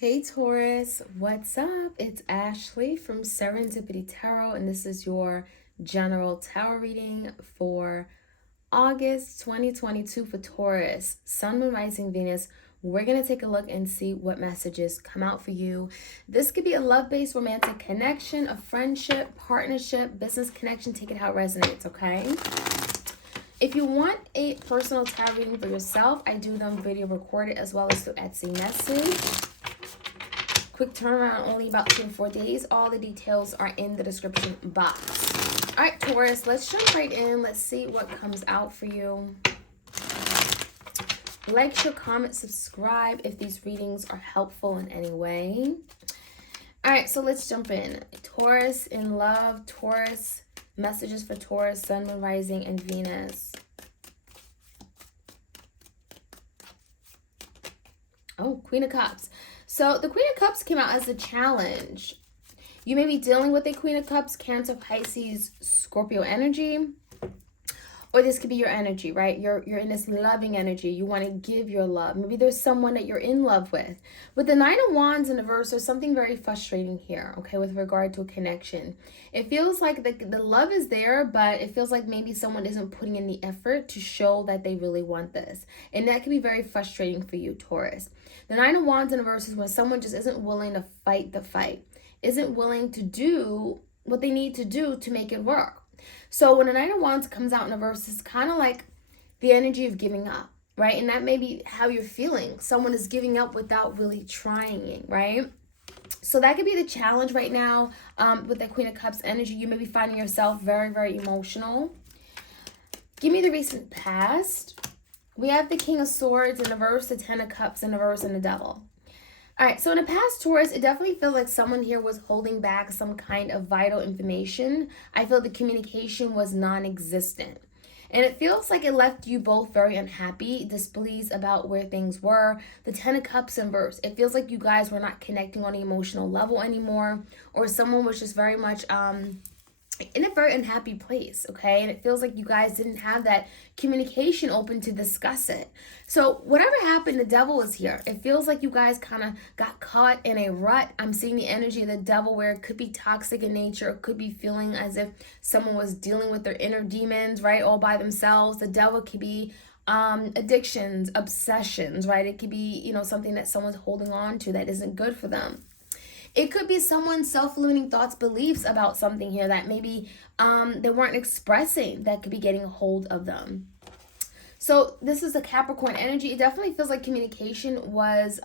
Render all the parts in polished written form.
Hey Taurus, what's up? It's Ashley from Serendipity Tarot, and this is your general tarot reading for August 2022 for Taurus, Sun, Moon, Rising, Venus. We're going to take a look and see what messages come out for you. This could be a love-based romantic connection, a friendship, partnership, business connection. Take it how it resonates, okay? If you want a personal tarot reading for yourself, I do them video recorded as well as through Etsy message. Quick turnaround, only about 2 to 4 days. All the details are in the description box. All right, Taurus, let's jump right in. Let's see what comes out for you. Like, share, comment, subscribe if these readings are helpful in any way. All right, so let's jump in. Taurus in love, Taurus, messages for Taurus, Sun, Moon, Rising, and Venus. Oh, Queen of Cups. So the Queen of Cups came out as a challenge. You may be dealing with a Queen of Cups, Cancer, Pisces, Scorpio energy. Or this could be your energy, right? You're in this loving energy. You want to give your love. Maybe there's someone that you're in love with. With the Nine of Wands in the verse, there's something very frustrating here, okay, with regard to a connection. It feels like the love is there, but it feels like maybe someone isn't putting in the effort to show that they really want this. And that can be very frustrating for you, Taurus. The Nine of Wands in the verse is when someone just isn't willing to fight the fight, isn't willing to do what they need to do to make it work. So when the Nine of Wands comes out in a verse, it's kind of like the energy of giving up, right? And that may be how you're feeling. Someone is giving up without really trying, right? So that could be the challenge right now with the Queen of Cups energy. You may be finding yourself very, very emotional. Give me the recent past. We have the King of Swords in the verse, the Ten of Cups in the verse, and the Devil. All right, so in the past, Taurus, it definitely feels like someone here was holding back some kind of vital information. I feel the communication was non-existent. And it feels like it left you both very unhappy, displeased about where things were. The Ten of Cups in verse, it feels like you guys were not connecting on an emotional level anymore, or someone was just very much in a very unhappy place, okay? And it feels like you guys didn't have that communication open to discuss it. So whatever happened, the Devil is here. It feels like you guys kind of got caught in a rut. I'm seeing the energy of the Devil where it could be toxic in nature. It could be feeling as if someone was dealing with their inner demons, right, all by themselves. The Devil could be addictions, obsessions, right? It could be, something that someone's holding on to that isn't good for them. It could be someone's self-limiting thoughts, beliefs about something here that maybe they weren't expressing that could be getting a hold of them. So this is a Capricorn energy. It definitely feels like communication was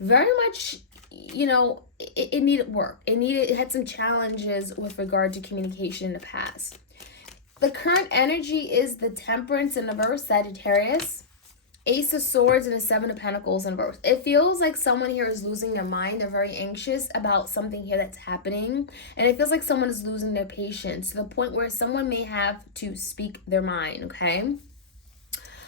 very much, it needed work. It had some challenges with regard to communication in the past. The current energy is the Temperance in the verse, Sagittarius. Ace of Swords and the Seven of Pentacles in verse. It feels like someone here is losing their mind. They're very anxious about something here that's happening. And it feels like someone is losing their patience to the point where someone may have to speak their mind, okay?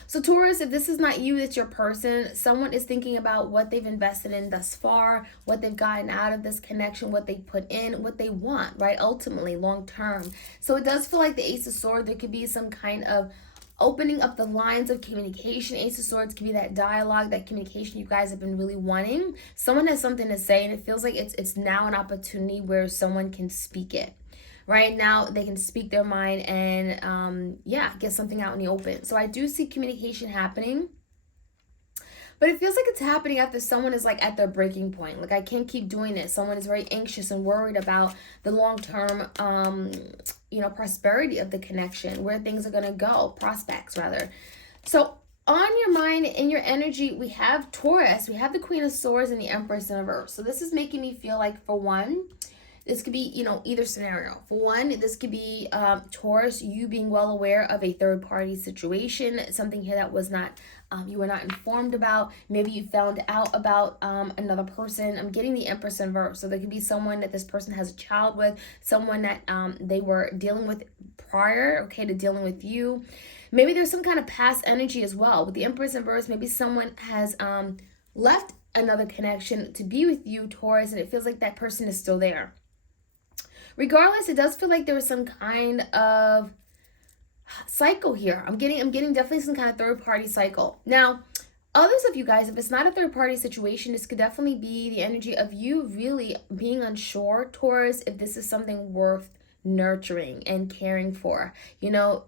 So Taurus, if this is not you, it's your person. Someone is thinking about what they've invested in thus far, what they've gotten out of this connection, what they put in, what they want, right? Ultimately, long term. So it does feel like the Ace of Swords, there could be some kind of opening up the lines of communication. Ace of Swords could be that dialogue, that communication you guys have been really wanting. Someone has something to say, and it feels like it's now an opportunity where someone can speak it. Right now, they can speak their mind and, get something out in the open. So I do see communication happening. But it feels like it's happening after someone is like at their breaking point. Like, I can't keep doing this. Someone is very anxious and worried about the long-term, prosperity of the connection, where things are going to go, prospects rather. So on your mind, in your energy, we have Taurus, we have the Queen of Swords and the Empress in reverse. So this is making me feel like, for one, this could be, either scenario. For one, this could be Taurus, you being well aware of a third-party situation, something here that was not, you were not informed about. Maybe you found out about another person. I'm getting the Empress in verse. So there could be someone that this person has a child with, someone that they were dealing with prior, okay, to dealing with you. Maybe there's some kind of past energy as well. With the Empress in verse, maybe someone has left another connection to be with you, Taurus, and it feels like that person is still there. Regardless, it does feel like there was some kind of cycle here. I'm getting definitely some kind of third-party cycle. Now, Others of you guys, if it's not a third party situation, this could definitely be the energy of you really being unsure, Taurus, if this is something worth nurturing and caring for. You're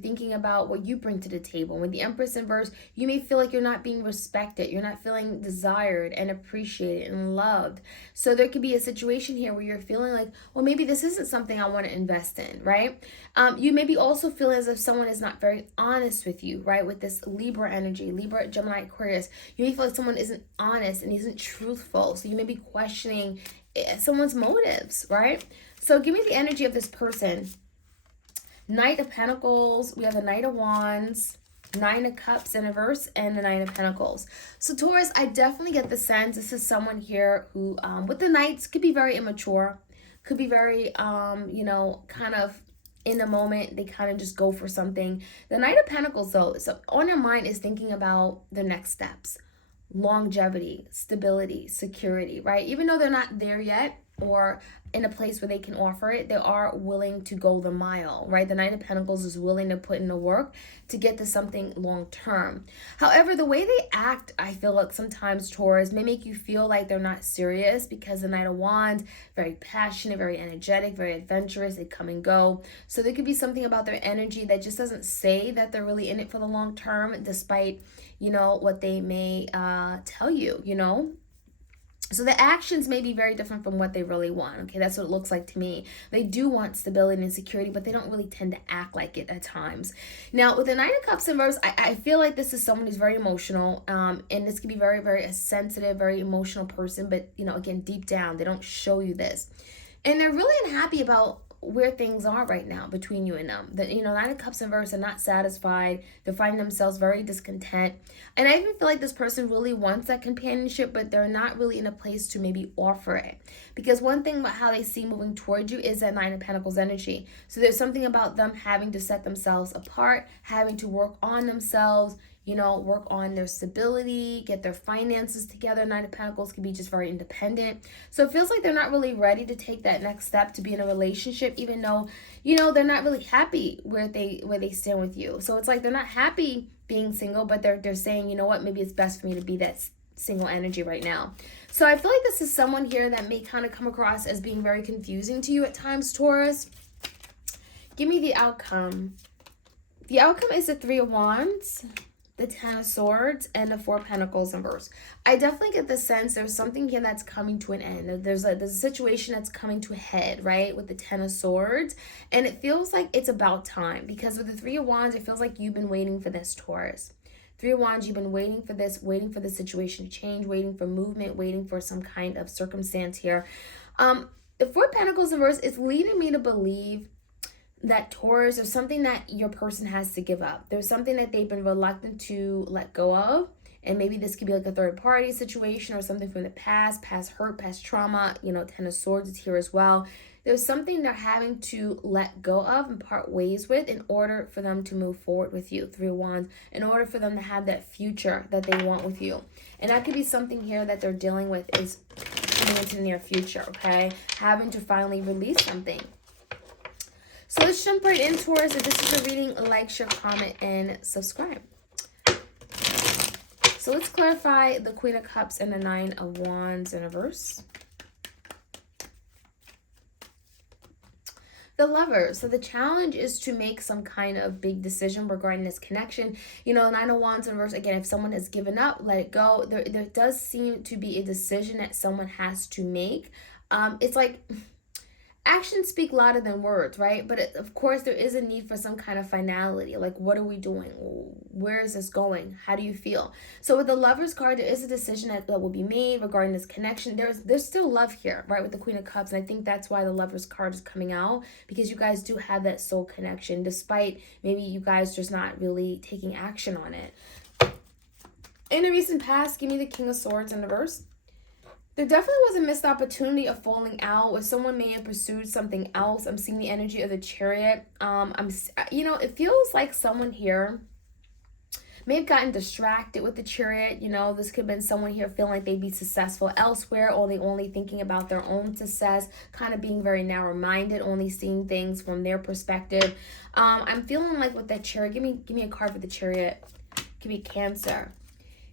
thinking about what you bring to the table. With the Empress in verse, you may feel like you're not being respected, you're not feeling desired and appreciated and loved. So there could be a situation here where you're feeling like, well, maybe this isn't something I want to invest in, right? You may be also feeling as if someone is not very honest with you, right? With this Libra energy, Libra, Gemini, Aquarius, you may feel like someone isn't honest and isn't truthful. So you may be questioning someone's motives, right? So give me the energy of this person. Knight of Pentacles. We have the Knight of Wands, Nine of Cups in reverse, and the Nine of Pentacles. So Taurus, I definitely get the sense this is someone here who, with the Knights, could be very immature, could be very, kind of in the moment. They kind of just go for something. The Knight of Pentacles, though, so on your mind is thinking about the next steps, longevity, stability, security, right? Even though they're not there yet, or in a place where they can offer it, they are willing to go the mile, right? The Knight of Pentacles is willing to put in the work to get to something long term. However, the way they act, I feel like sometimes, Taurus, may make you feel like they're not serious, because the Knight of Wands, very passionate, very energetic, very adventurous, they come and go. So there could be something about their energy that just doesn't say that they're really in it for the long term, despite, what they may tell you, So the actions may be very different from what they really want. Okay, that's what it looks like to me. They do want stability and security, but they don't really tend to act like it at times. Now, with the Nine of Cups in reverse, I feel like this is someone who's very emotional, and this could be very, very a sensitive, very emotional person. But again, deep down, they don't show you this, and they're really unhappy about where things are right now between you and them. The Nine of Cups in reverse are not satisfied. They're finding themselves very discontent. And I even feel like this person really wants that companionship, but they're not really in a place to maybe offer it. Because one thing about how they see moving towards you is that Nine of Pentacles energy. So there's something about them having to set themselves apart, having to work on themselves, work on their stability, get their finances together. Nine of Pentacles can be just very independent. So it feels like they're not really ready to take that next step to be in a relationship, even though, they're not really happy where they stand with you. So it's like they're not happy being single, but they're saying, you know what, maybe it's best for me to be that single energy right now. So I feel like this is someone here that may kind of come across as being very confusing to you at times, Taurus. Give me the outcome. The outcome is the Three of Wands, the Ten of Swords, and the Four of Pentacles in reverse. I definitely get the sense there's something here that's coming to an end. There's a situation that's coming to a head, right, with the Ten of Swords. And it feels like it's about time, because with the Three of Wands, it feels like you've been waiting for this, Taurus. Three of Wands, you've been waiting for this, waiting for the situation to change, waiting for movement, waiting for some kind of circumstance here. The Four of Pentacles in reverse is leading me to believe that, Taurus, there's something that your person has to give up. There's something that they've been reluctant to let go of. And maybe this could be like a third party situation or something from the past hurt, past trauma. Ten of Swords is here as well. There's something they're having to let go of and part ways with in order for them to move forward with you, Three of Wands, in order for them to have that future that they want with you. And that could be something here that they're dealing with is coming into the near future, okay? Having to finally release something. So let's jump right in, Taurus. If this is a reading, like, share, comment, and subscribe. So let's clarify the Queen of Cups and the Nine of Wands in reverse. The Lovers. So the challenge is to make some kind of big decision regarding this connection. Nine of Wands in reverse, again, if someone has given up, let it go. There does seem to be a decision that someone has to make. It's like actions speak louder than words, right? But of course, there is a need for some kind of finality. Like, what are we doing? Where is this going? How do you feel? So with the Lovers card, there is a decision that will be made regarding this connection. There's still love here, right? With the Queen of Cups. And I think that's why the Lovers card is coming out, because you guys do have that soul connection, despite maybe you guys just not really taking action on it. In the recent past, give me the King of Swords in reverse. There definitely was a missed opportunity of falling out, where someone may have pursued something else. I'm seeing the energy of the Chariot. It feels like someone here may have gotten distracted with the Chariot. This could have been someone here feeling like they'd be successful elsewhere, or they only thinking about their own success, kind of being very narrow-minded, only seeing things from their perspective. I'm feeling like with that Chariot, give me a card for the Chariot. It could be Cancer.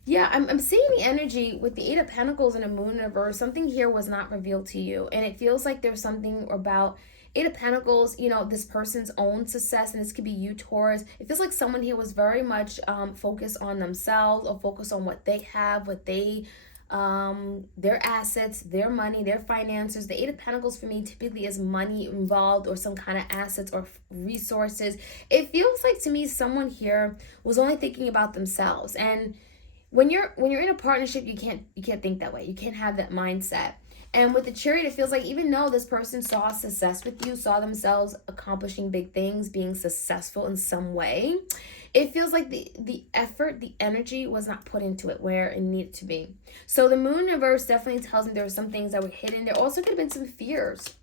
Yeah, I'm seeing the energy with the Eight of Pentacles and a Moon in reverse. Something here was not revealed to you. And it feels like there's something about Eight of Pentacles, you know, this person's own success. And this could be you, Taurus. It feels like someone here was very much focused on themselves or focused on what they have, what they, their assets, their money, their finances. The Eight of Pentacles for me typically is money involved or some kind of assets or resources. It feels like to me someone here was only thinking about themselves. And when you're in a partnership, you can't think that way. You can't have that mindset. And with the Chariot, it feels like even though this person saw success with you, saw themselves accomplishing big things, being successful in some way, it feels like the effort, the energy was not put into it where it needed to be. So the Moon in reverse definitely tells me there were some things that were hidden. There also could have been some fears,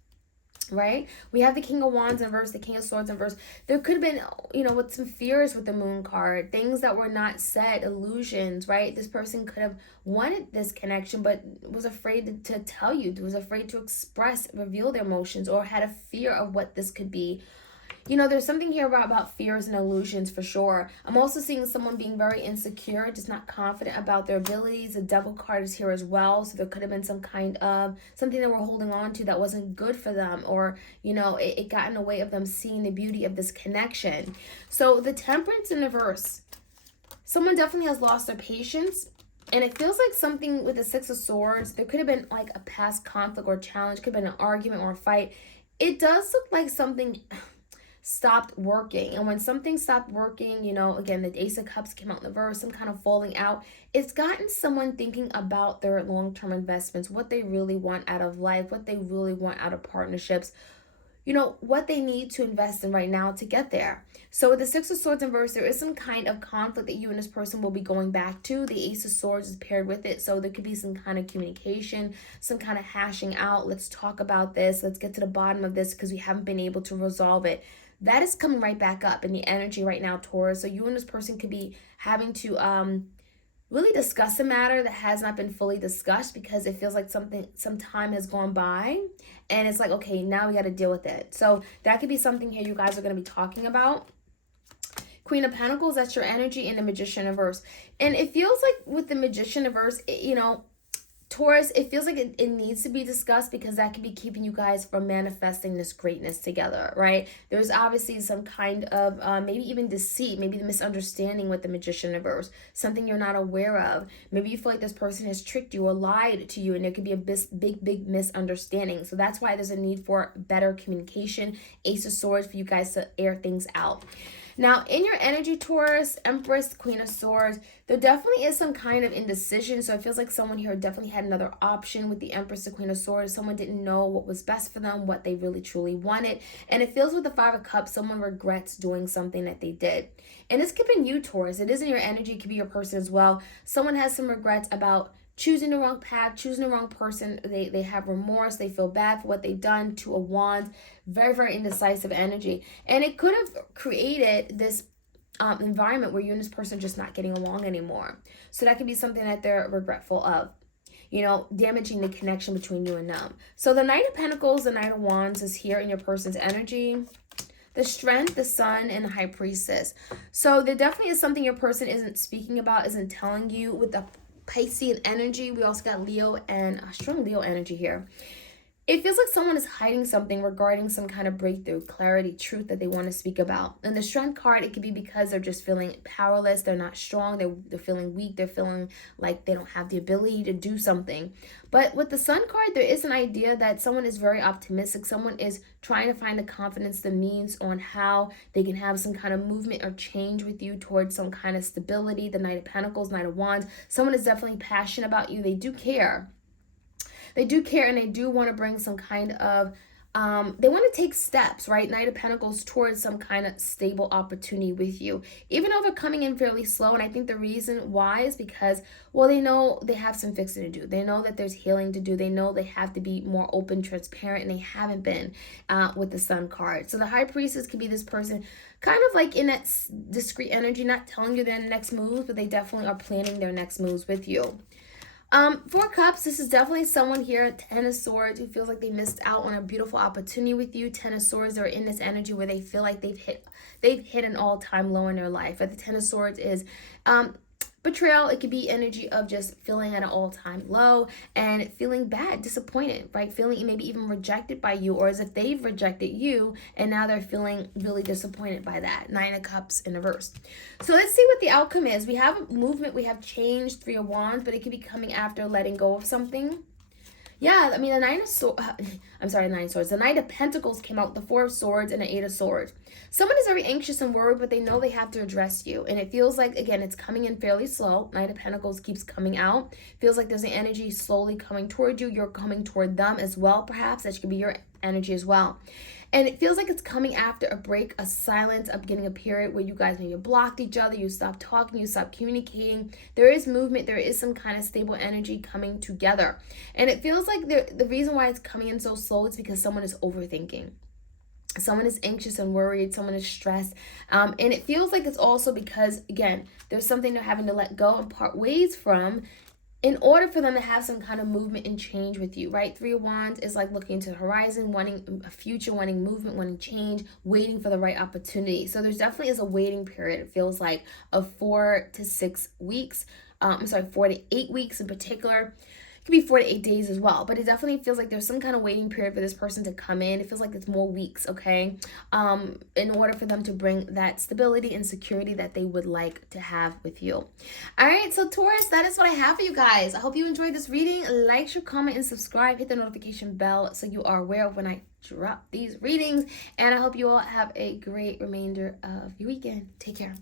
right? We have the King of Wands in reverse, the King of Swords in reverse. There could have been, you know, with some fears with the Moon card, things that were not said, illusions, right? This person could have wanted this connection, but was afraid to tell you, was afraid to express, reveal their emotions, or had a fear of what this could be. You know, there's something here about fears and illusions for sure. I'm also seeing someone being very insecure, just not confident about their abilities. The Devil card is here as well. So there could have been some kind of something they were holding on to that wasn't good for them, or, you know, it got in the way of them seeing the beauty of this connection. So the Temperance in reverse. Someone definitely has lost their patience. And it feels like something with the Six of Swords. There could have been like a past conflict or challenge. Could have been an argument or a fight. It does look like something stopped working. And when something stopped working, you know, again, the Ace of Cups came out in the verse, some kind of falling out. It's gotten someone thinking about their long-term investments, what they really want out of life, what they really want out of partnerships, you know, what they need to invest in right now to get there. So with the Six of Swords in reverse, there is some kind of conflict that you and this person will be going back to. The Ace of Swords is paired with it. So there could be some kind of communication, some kind of hashing out. Let's talk about this. Let's get to the bottom of this because we haven't been able to resolve it. That is coming right back up in the energy right now, Taurus. So you and this person could be having to really discuss a matter that has not been fully discussed because it feels like some time has gone by and it's like, okay, now we got to deal with it. So that could be something here you guys are going to be talking about. Queen of Pentacles, that's your energy, in the Magician in reverse. And it feels like with the Magician in reverse, you know, Taurus, it feels like it needs to be discussed because that could be keeping you guys from manifesting this greatness together, right? There's obviously some kind of maybe even deceit, maybe the misunderstanding with the Magician in reverse, something you're not aware of. Maybe you feel like this person has tricked you or lied to you and there could be a big misunderstanding. So that's why there's a need for better communication, Ace of Swords, for you guys to air things out. Now, in your energy, Taurus, Empress, Queen of Swords, there definitely is some kind of indecision. So it feels like someone here definitely had another option with the Empress, the Queen of Swords. Someone didn't know what was best for them, what they really truly wanted. And it feels with the Five of Cups, someone regrets doing something that they did. And this could be you, Taurus. It isn't your energy. It could be your person as well. Someone has some regrets about choosing the wrong path, choosing the wrong person. They have remorse. They feel bad for what they've done. To a wand, very, very indecisive energy. And it could have created this environment where you and this person are just not getting along anymore. So that could be something that they're regretful of, you know, damaging the connection between you and them. So the Knight of Pentacles, the Knight of Wands is here in your person's energy. The Strength, the Sun, and the High Priestess. So there definitely is something your person isn't speaking about, isn't telling you. With the Piscean energy, we also got Leo and strong Leo energy here. It feels like someone is hiding something regarding some kind of breakthrough, clarity, truth that they want to speak about. And the Strength card, it could be because they're just feeling powerless, they're not strong, they're feeling weak, they're feeling like they don't have the ability to do something. But with the Sun card, there is an idea that someone is very optimistic. Someone is trying to find the confidence, the means on how they can have some kind of movement or change with you towards some kind of stability. The Knight of Pentacles, Knight of Wands. Someone is definitely passionate about you. They do care. They do care and they do want to bring some kind of, they want to take steps, right? Knight of Pentacles towards some kind of stable opportunity with you. Even though they're coming in fairly slow. And I think the reason why is because, well, they know they have some fixing to do. They know that there's healing to do. They know they have to be more open, transparent, and they haven't been with the Sun card. So the High Priestess could be this person kind of like in that discreet energy, not telling you their next moves, but they definitely are planning their next moves with you. Four Cups, this is definitely someone here, Ten of Swords, who feels like they missed out on a beautiful opportunity with you. Ten of Swords, they're in this energy where they feel like they've hit an all-time low in their life. But the Ten of Swords is betrayal. It could be energy of just feeling at an all-time low and feeling bad, disappointed, right? Feeling maybe even rejected by you, or as if they've rejected you and now they're feeling really disappointed by that. Nine of Cups in reverse. So let's see what the outcome is. We have movement, we have change, Three of Wands, but it could be coming after letting go of something. Yeah, I mean, the Nine of Swords, I'm sorry, the Nine of Swords. The Knight of Pentacles came out, the Four of Swords, and the Eight of Swords. Someone is very anxious and worried, but they know they have to address you. And it feels like, again, it's coming in fairly slow. Knight of Pentacles keeps coming out. Feels like there's an energy slowly coming toward you. You're coming toward them as well, perhaps. That could be your energy as well. And it feels like it's coming after a break, a silence, of getting a period where you guys maybe blocked each other, you stopped talking, you stopped communicating. There is movement, there is some kind of stable energy coming together. And it feels like the reason why it's coming in so slow is because someone is overthinking. Someone is anxious and worried, someone is stressed. And it feels like it's also because, again, there's something they're having to let go and part ways from in order for them to have some kind of movement and change with you, right? Three of Wands is like looking to the horizon, wanting a future, wanting movement, wanting change, waiting for the right opportunity. So there's definitely is a waiting period, it feels like, of 4 to 6 weeks. 4 to 8 weeks in particular. It could be 4 to 8 days as well, but it definitely feels like there's some kind of waiting period for this person to come in. It feels like it's more weeks, okay, in order for them to bring that stability and security that they would like to have with you. All right, so Taurus, that is what I have for you guys. I hope you enjoyed this reading. Like, share, comment, and subscribe. Hit the notification bell so you are aware of when I drop these readings, and I hope you all have a great remainder of your weekend. Take care.